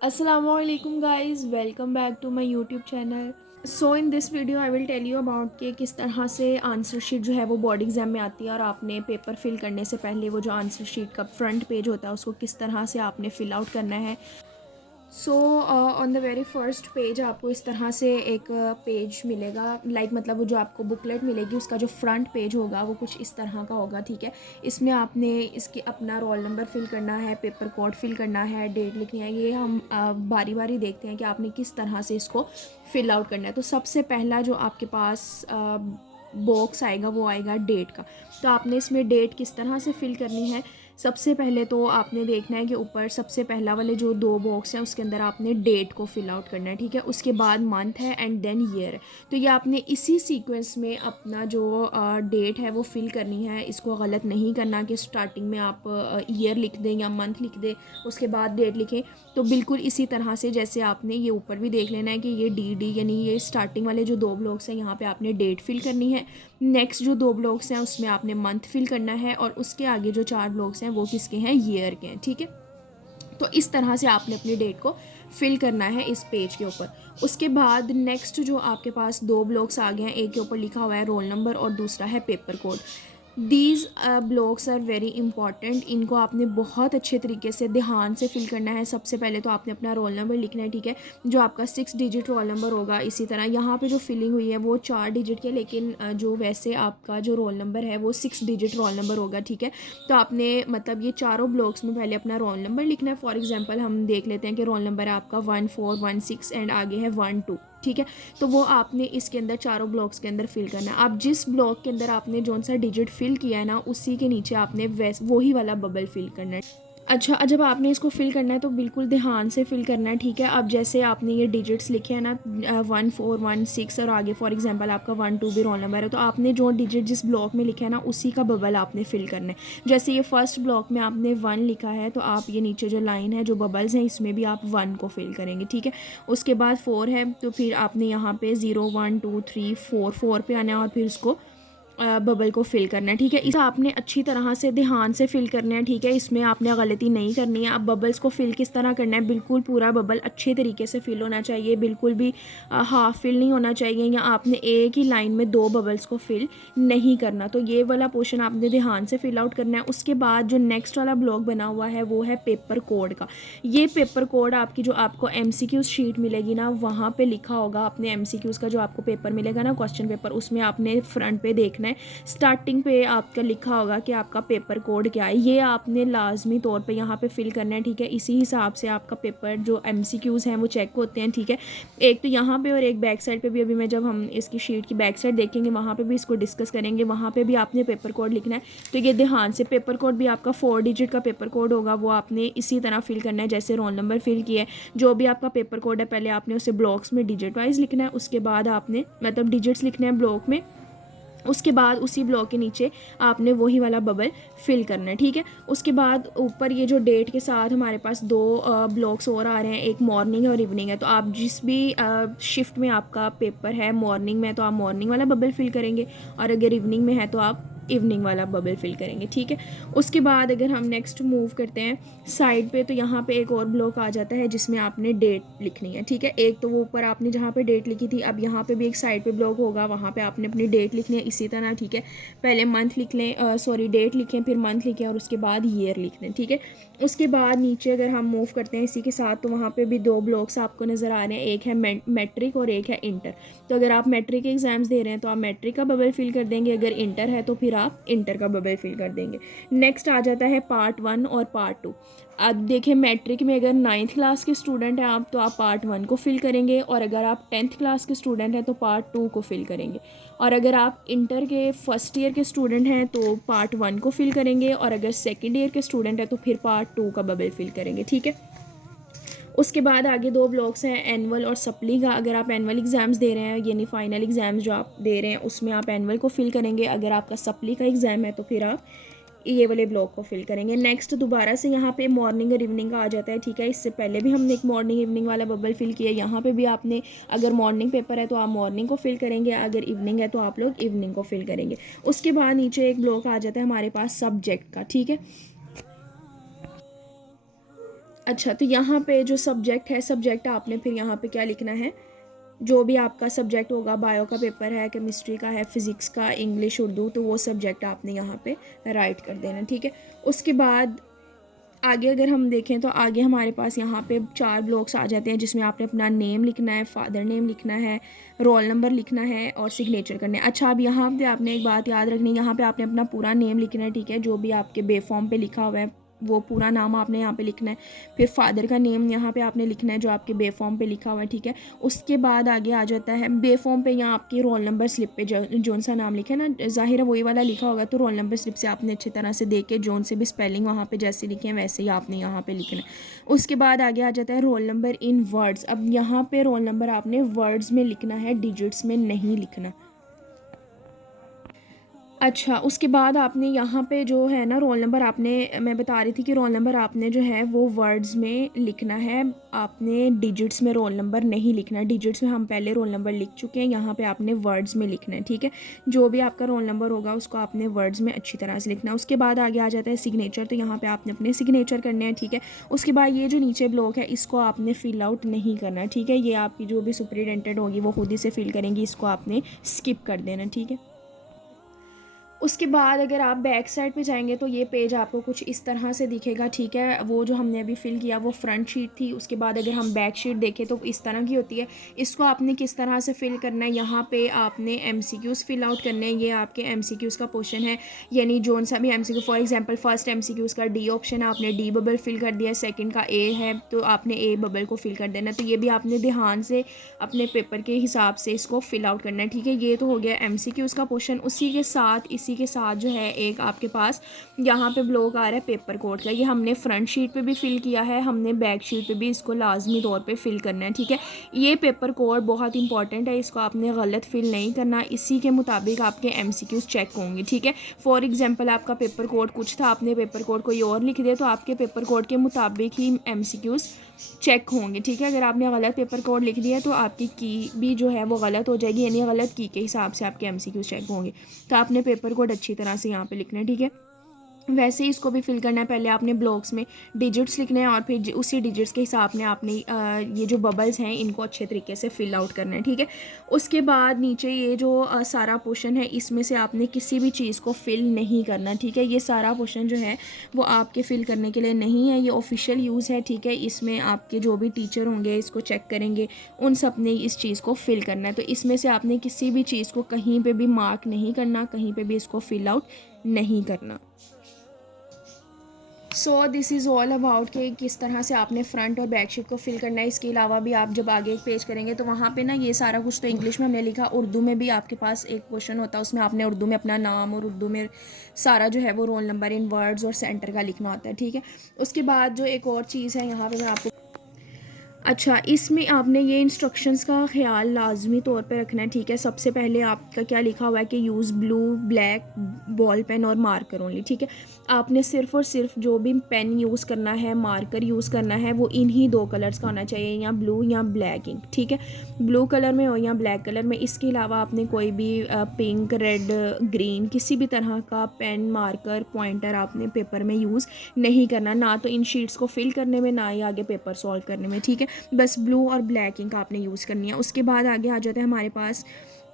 Assalamualaikum guys, welcome back to my YouTube channel. So in this video I will tell you about कि किस तरह से answer sheet जो है वो बोर्ड एग्जाम में आती है और आपने पेपर फिल करने से पहले वो जो आंसर शीट का फ्रंट पेज होता है उसको किस तरह से आपने फिल आउट करना है। So on the very first page आपको इस तरह से एक पेज मिलेगा, मतलब वो जो आपको बुकलेट मिलेगी उसका जो फ्रंट पेज होगा वो कुछ इस तरह का होगा। ठीक है, इसमें आपने इसकी अपना रोल नंबर फिल करना है, पेपर कोड फिल करना है, डेट लिखनी है। ये हम बारी बारी देखते हैं कि आपने किस तरह से इसको फिल आउट करना है। तो सबसे पहला जो आपके पास बॉक्स आएगा वो आएगा डेट का। तो आपने इसमें डेट किस तरह से फिल करनी है, सबसे पहले तो आपने देखना है कि ऊपर सबसे पहला वाले जो दो बॉक्स हैं उसके अंदर आपने डेट को फिल आउट करना है। ठीक है, उसके बाद मंथ है एंड देन ईयर है। तो ये आपने इसी सीक्वेंस में अपना जो डेट है वो फिल करनी है। इसको गलत नहीं करना कि स्टार्टिंग में आप ईयर लिख दें या मंथ लिख दें उसके बाद डेट लिखें। तो बिल्कुल इसी तरह से जैसे आपने ये ऊपर भी देख लेना है कि ये डी यानी ये स्टार्टिंग वाले जो दो ब्लॉक्स हैं यहाँ पे आपने डेट फिल करनी है। नेक्स्ट जो दो ब्लॉक्स हैं उसमें आपने मंथ फिल करना है और उसके आगे जो चार ब्लॉक्स हैं वो किसके हैं, ईयर के हैं। ठीक है, तो इस तरह से आपने अपनी डेट को फिल करना है इस पेज के ऊपर। उसके बाद नेक्स्ट जो आपके पास दो ब्लॉक्स आ गए हैं, एक के ऊपर लिखा हुआ है रोल नंबर और दूसरा है paper code. These blocks are very important, इनको आपने बहुत अच्छे तरीके से ध्यान से फिल करना है। सबसे पहले तो आपने अपना रोल नंबर लिखना है। ठीक है, जो आपका 6 डिजिट रोल नंबर होगा। इसी तरह यहाँ पे जो फिलिंग हुई है वो 4 डिजिट के, लेकिन जो वैसे आपका जो रोल नंबर है वो 6 डिजिट रोल नंबर होगा। ठीक है, तो आपने मतलब ये चारों ब्लॉक्स में पहले अपना रोल नंबर लिखना है। फॉर एग्जांपल हम देख लेते हैं कि रोल नंबर है आपका 1416 एंड आगे है 12। ठीक है, तो वो आपने इसके अंदर चारों ब्लॉक्स के अंदर फिल करना है। आप जिस ब्लॉक के अंदर आपने जौन सा डिजिट फिल किया है ना उसी के नीचे आपने वही वाला बबल फिल करना है। अच्छा, जब आपने इसको फिल करना है तो बिल्कुल ध्यान से फिल करना है। ठीक है, अब जैसे आपने ये डिजिट्स लिखे हैं ना 1416 और आगे फॉर एग्जांपल आपका 12 भी रोल नंबर है, तो आपने जो डिजिट जिस ब्लॉक में लिखा है ना उसी का बबल आपने फिल करना है। जैसे ये फर्स्ट ब्लॉक में आपने 1 लिखा है तो आप ये नीचे जो लाइन है जो बबल्स हैं इसमें भी आप 1 को फिल करेंगे। ठीक है, उसके बाद 4 है तो फिर आपने यहाँ पे 0 1 2 3 4 पे आना है और फिर उसको बबल को फिल करना है। ठीक है, इसे आपने अच्छी तरह से ध्यान से फिल करना है। ठीक है, इसमें आपने गलती नहीं करनी है। अब बबल्स को फिल किस तरह करना है, बिल्कुल पूरा बबल अच्छे तरीके से फिल होना चाहिए, बिल्कुल भी हाफ फिल नहीं होना चाहिए या आपने एक ही लाइन में दो बबल्स को फिल नहीं करना। तो ये वाला पोर्शन आपने ध्यान से फिल आउट करना है। उसके बाद जो नेक्स्ट वाला ब्लॉक बना हुआ है वो है पेपर कोड का। ये पेपर कोड आपकी जो आपको MCQ शीट मिलेगी ना वहाँ पे लिखा होगा। अपने MCQs का जो आपको पेपर मिलेगा ना क्वेश्चन पेपर, उसमें आपने फ्रंट पे देखना है स्टार्टिंग पे आपका लिखा होगा कि आपका पेपर कोड क्या है। ये आपने लाजमी तौर पे यहाँ पे फिल करना है। ठीक है, इसी हिसाब से आपका पेपर जो MCQs हैं वो चेक होते हैं। ठीक है, एक तो यहाँ पे और एक बैक साइड पे भी, अभी मैं जब हम इसकी शीट की बैक साइड देखेंगे वहाँ पे भी इसको डिस्कस करेंगे, वहाँ पे भी आपने पेपर कोड लिखना है। तो ये ध्यान से, पेपर कोड भी आपका 4 डिजिट का पेपर कोड होगा, वो आपने इसी तरह फिल करना है जैसे रोल नंबर फिल किया है। जो भी आपका पेपर कोड है पहले आपने उसे ब्लॉक्स में डिजिट वाइज लिखना है, उसके बाद आपने मतलब डिजिट्स लिखने हैं ब्लॉक में, उसके बाद उसी ब्लॉक के नीचे आपने वही वाला बबल फिल करना है। ठीक है, उसके बाद ऊपर ये जो डेट के साथ हमारे पास दो ब्लॉक्स और आ रहे हैं, एक मॉर्निंग और इवनिंग है। तो आप जिस भी शिफ्ट में आपका पेपर है, मॉर्निंग में तो आप मॉर्निंग वाला बबल फिल करेंगे और अगर इवनिंग में है तो आप इवनिंग वाला बबल फिल करेंगे। ठीक है, उसके बाद अगर हम नेक्स्ट मूव करते हैं साइड पे तो यहाँ पे एक और ब्लॉक आ जाता है जिसमें आपने डेट लिखनी है। ठीक है, एक तो वो ऊपर आपने जहाँ पे डेट लिखी थी, अब यहाँ पे भी एक साइड पे ब्लॉक होगा, वहाँ पे आपने अपनी डेट लिखनी है इसी तरह। ठीक है, पहले मंथ लिख लें, सॉरी डेट लिखें, फिर मंथ लिखें और उसके बाद ईयर लिख लें। ठीक है, उसके बाद नीचे अगर हम मूव करते हैं इसी के साथ तो वहाँ पे भी दो ब्लॉक्स आपको नज़र आ रहे हैं, एक है मैट्रिक और एक है इंटर। तो अगर आप मैट्रिक के एग्ज़ाम्स दे रहे हैं तो आप मैट्रिक का बबल फिल कर देंगे, अगर इंटर है तो फिर आप इंटर का बबल फिल कर देंगे। नेक्स्ट आ जाता है पार्ट 1 और पार्ट 2। अब देखिए मैट्रिक में अगर 9th क्लास के स्टूडेंट हैं आप तो आप पार्ट 1 को फिल करेंगे और अगर आप 10th क्लास के स्टूडेंट हैं तो पार्ट 2 को फिल करेंगे। और अगर आप इंटर के फर्स्ट ईयर के स्टूडेंट हैं तो पार्ट 1 को फिल करेंगे और अगर सेकेंड ईयर के स्टूडेंट हैं तो फिर पार्ट 2 का बबल फिल करेंगे। ठीक है, उसके बाद आगे दो ब्लॉक्स हैं एनुअल और सप्ली का। अगर आप एनुअल एग्ज़ाम्स दे रहे हैं यानी फाइनल एग्ज़ाम्स जो आप दे रहे हैं उसमें आप एनुअल को फिल करेंगे, अगर आपका सप्ली का एग्ज़ाम है तो फिर आप ये वाले ब्लॉक को फिल करेंगे। नेक्स्ट दोबारा से यहाँ पे मॉर्निंग और इवनिंग का आ जाता है। ठीक है, इससे पहले भी हमने एक मॉर्निंग इवनिंग वाला बबल फिल किया, यहाँ पे भी आपने अगर मॉर्निंग पेपर है तो आप मॉर्निंग को फिल करेंगे, अगर इवनिंग है तो आप लोग इवनिंग को फिल करेंगे। उसके बाद नीचे एक ब्लॉक आ जाता है हमारे पास सब्जेक्ट का। ठीक है, अच्छा, तो यहाँ पे जो सब्जेक्ट है, सब्जेक्ट आपने फिर यहाँ पे क्या लिखना है, जो भी आपका सब्जेक्ट होगा, बायो का पेपर है, केमिस्ट्री का है, फिज़िक्स का, इंग्लिश, उर्दू, तो वो सब्जेक्ट आपने यहाँ पे राइट कर देना, ठीक है। उसके बाद आगे अगर हम देखें तो आगे हमारे पास यहाँ पे 4 ब्लॉक्स आ जाते हैं, जिसमें आपने अपना नेम लिखना है, फादर नेम लिखना है, रोल नंबर लिखना है और सिग्नेचर करने हैं। अच्छा, अब यहाँ पे आपने एक बात याद रखनी है, यहाँ पे आपने अपना पूरा नेम लिखना है, ठीक है, जो भी आपके बे फॉर्म पे लिखा हुआ है वो पूरा नाम आपने यहाँ पे लिखना है। फिर फादर का नेम यहाँ पे आपने लिखना है जो आपके बे फॉर्म पे लिखा हुआ है, ठीक है। उसके बाद आगे आ जाता है बे फॉर्म पे, यहाँ आपकी रोल नंबर स्लिप पे जोन सा नाम लिखे ना, ज़ाहिर है वही वाला लिखा होगा, तो रोल नंबर स्लिप से आपने अच्छी तरह से देख के जोन से भी स्पेलिंग वहाँ पे जैसे लिखे हैं वैसे ही आपने यहाँ पे लिखना है। उसके बाद आगे आ जाता है रोल नंबर इन वर्ड्स। अब यहाँ पे रोल नंबर आपने वर्ड्स में लिखना है, डिजिट्स में नहीं लिखना। अच्छा, उसके बाद आपने यहाँ पे जो है ना रोल नंबर, आपने, मैं बता रही थी कि रोल नंबर आपने जो है वो वर्ड्स में लिखना है, आपने डिजिट्स में रोल नंबर नहीं लिखना है। डिजिट्स में हम पहले रोल नंबर लिख चुके हैं, यहाँ पे आपने वर्ड्स में लिखना है, ठीक है। जो भी आपका रोल नंबर होगा उसको आपने वर्ड्स में अच्छी तरह से लिखना है। उसके बाद आगे आ जाता है सिग्नेचर, तो यहाँ पर आपने अपने सिग्नेचर करने हैं, ठीक है। उसके बाद ये जो नीचे ब्लॉक है इसको आपने फिल आउट नहीं करना, ठीक है। ये आपकी जो भी सुपरिटेंडेंट होगी वो खुद ही से फिल करेंगी, इसको आपने स्किप कर देना, ठीक है। उसके बाद अगर आप बैक साइड पे जाएंगे तो ये पेज आपको कुछ इस तरह से दिखेगा, ठीक है। वो जो हमने अभी फ़िल किया वो फ्रंट शीट थी। उसके बाद अगर हम बैक शीट देखें तो इस तरह की होती है। इसको आपने किस तरह से फ़िल करना है, यहाँ पे आपने एमसीक्यूज़ फ़िल आउट करने हैं। ये आपके एमसीक्यूज़ का पोर्शन है, यानी जोन सा भी MCQ, for example first MCQs का डी ऑप्शन है, आपने डी बबल फिल कर दिया। सेकंड का ए है तो आपने ए बबल को फिल कर देना। तो ये भी आपने ध्यान से अपने पेपर के हिसाब से इसको फिल आउट करना है, ठीक है। ये तो हो गया एमसीक्यूज़ का पोर्शन। इसी के साथ जो है एक आपके पास यहाँ पे ब्लॉक आ रहा है पेपर कोड का। ये हमने फ्रंट शीट पे भी फिल किया है, हमने बैक शीट पे भी इसको लाजमी तौर पे फिल करना है, ठीक है। ये पेपर कोड बहुत इंपॉर्टेंट है, इसको आपने गलत फिल नहीं करना। इसी के मुताबिक आपके एमसीक्यूज़ चेक होंगे, ठीक है। फॉर एग्जांपल आपका पेपर कोड कुछ था, आपने पेपर कोड कोई और लिख दिया, तो आपके पेपर कोड के मुताबिक ही एमसीक्यूज़ चेक होंगे, ठीक है। अगर आपने गलत पेपर कोड लिख दिया तो आपकी की भी जो है वो गलत हो जाएगी, यानी गलत की के हिसाब से आपके एमसीक्यूज़ चेक होंगे। तो आपने पेपर कोड अच्छी तरह से यहाँ पे लिखना है, ठीक है। वैसे ही इसको भी फिल करना है। पहले आपने ब्लॉक्स में डिजिट्स लिखने हैं और फिर उसी डिजिट्स के हिसाब में आपने ये जो बबल्स हैं इनको अच्छे तरीके से फिल आउट करना है, ठीक है। उसके बाद नीचे ये जो सारा पोर्शन है इसमें से आपने किसी भी चीज़ को फिल नहीं करना, ठीक है। ये सारा पोर्शन जो है वो आपके फिल करने के लिए नहीं है, ये ऑफिशियल यूज़ है, ठीक है। इसमें आपके जो भी टीचर होंगे इसको चेक करेंगे, उन सब ने इस चीज़ को फिल करना है। तो इसमें से आपने किसी भी चीज़ को कहीं पर भी मार्क नहीं करना, कहीं पर भी इसको फिल आउट नहीं करना। सो दिस इज़ ऑल अबाउट कि किस तरह से आपने फ्रंट और बैक शीट को फिल करना है। इसके अलावा भी आप जब आगे एक पेज करेंगे तो वहाँ पे ना ये सारा कुछ तो इंग्लिश में हमने लिखा, उर्दू में भी आपके पास एक क्वेश्चन होता है, उसमें आपने उर्दू में अपना नाम और उर्दू में सारा जो है वो रोल नंबर इन वर्ड्स और सेंटर का लिखना होता है, ठीक है। उसके बाद जो एक और चीज़ है यहाँ पर मैं आपको, अच्छा, इसमें आपने ये इंस्ट्रक्शंस का ख्याल लाजमी तौर पे रखना है, ठीक है। सबसे पहले आपका क्या लिखा हुआ है कि use blue, black, ball pen और मार्कर ओनली, ठीक है। आपने सिर्फ़ और सिर्फ जो भी पेन यूज़ करना है, मार्कर यूज़ करना है, वो इन्हीं 2 कलर्स का होना चाहिए, या ब्लू या ब्लैक इंक, ठीक है। ब्लू कलर में हो या ब्लैक कलर में। इसके अलावा आपने कोई भी पिंक, रेड, ग्रीन किसी भी तरह का पेन, मार्कर, पॉइंटर आपने पेपर में यूज़ नहीं करना, ना तो इन शीट्स को फिल करने में, ना ही आगे पेपर सॉल्व करने में, ठीक है। बस ब्लू और ब्लैक इंक आपने यूज़ करनी है। उसके बाद आगे आ जाते हैं हमारे पास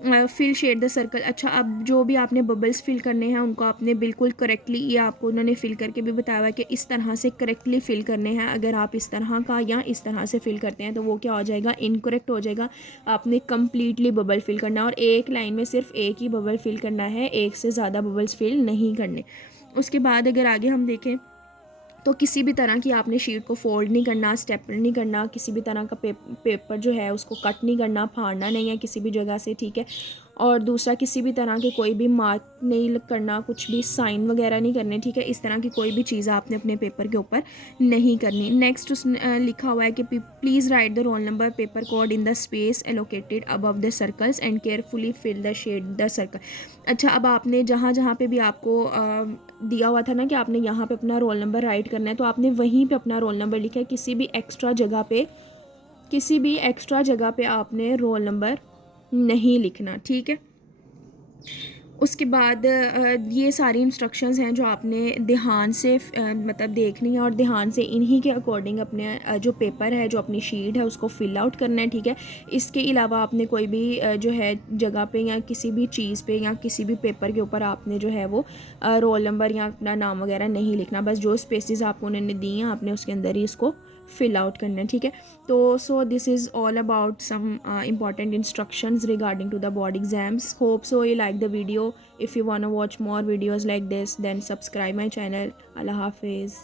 फिल शेड द सर्कल। अच्छा, अब जो भी आपने बबल्स फिल करने हैं उनको आपने बिल्कुल करेक्टली, ये आपको उन्होंने फिल करके भी बताया हुआ है कि इस तरह से करेक्टली फिल करने हैं। अगर आप इस तरह का या इस तरह से फिल करते हैं तो वो क्या हो जाएगा, इनकरेक्ट हो जाएगा। आपने कम्प्लीटली बबल फिल करना है और एक लाइन में सिर्फ एक ही बबल फिल करना है, एक से ज़्यादा बबल्स फिल नहीं करने। उसके बाद अगर आगे हम देखें तो किसी भी तरह की आपने शीट को फोल्ड नहीं करना, स्टेपल नहीं करना, किसी भी तरह का पेपर जो है उसको कट नहीं करना, फाड़ना नहीं है किसी भी जगह से, ठीक है। और दूसरा, किसी भी तरह के कोई भी मार्क नहीं करना, कुछ भी साइन वगैरह नहीं करने, ठीक है। इस तरह की कोई भी चीज़ आपने अपने पेपर के ऊपर नहीं करनी। नेक्स्ट लिखा हुआ है कि please write the roll number, paper code in the space allocated above the circles and carefully fill the shade the circle. अच्छा, अब आपने जहाँ जहाँ पे भी आपको दिया हुआ था ना कि आपने यहाँ पे अपना रोल नंबर राइट करना है, तो आपने वहीं पे अपना रोल नंबर लिखा है। किसी भी एक्स्ट्रा जगह पे आपने रोल नंबर नहीं लिखना, ठीक है। उसके बाद ये सारी इंस्ट्रक्शंस हैं जो आपने ध्यान से मतलब देखनी है और ध्यान से इन्हीं के अकॉर्डिंग अपने जो पेपर है, जो अपनी शीट है, उसको फिल आउट करना है, ठीक है। इसके अलावा आपने कोई भी जो है जगह पे या किसी भी चीज़ पे या किसी भी पेपर के ऊपर आपने जो है वो रोल नंबर या अपना नाम वगैरह नहीं लिखना। बस जो स्पेसिस आपको उन्होंने दी हैं आपने उसके अंदर ही इसको फिल आउट करना है, ठीक है। तो so this is all about some important instructions regarding to the board exams. Hope so you like the video. If you want to watch more videos like this, then subscribe my channel. Allah Hafiz.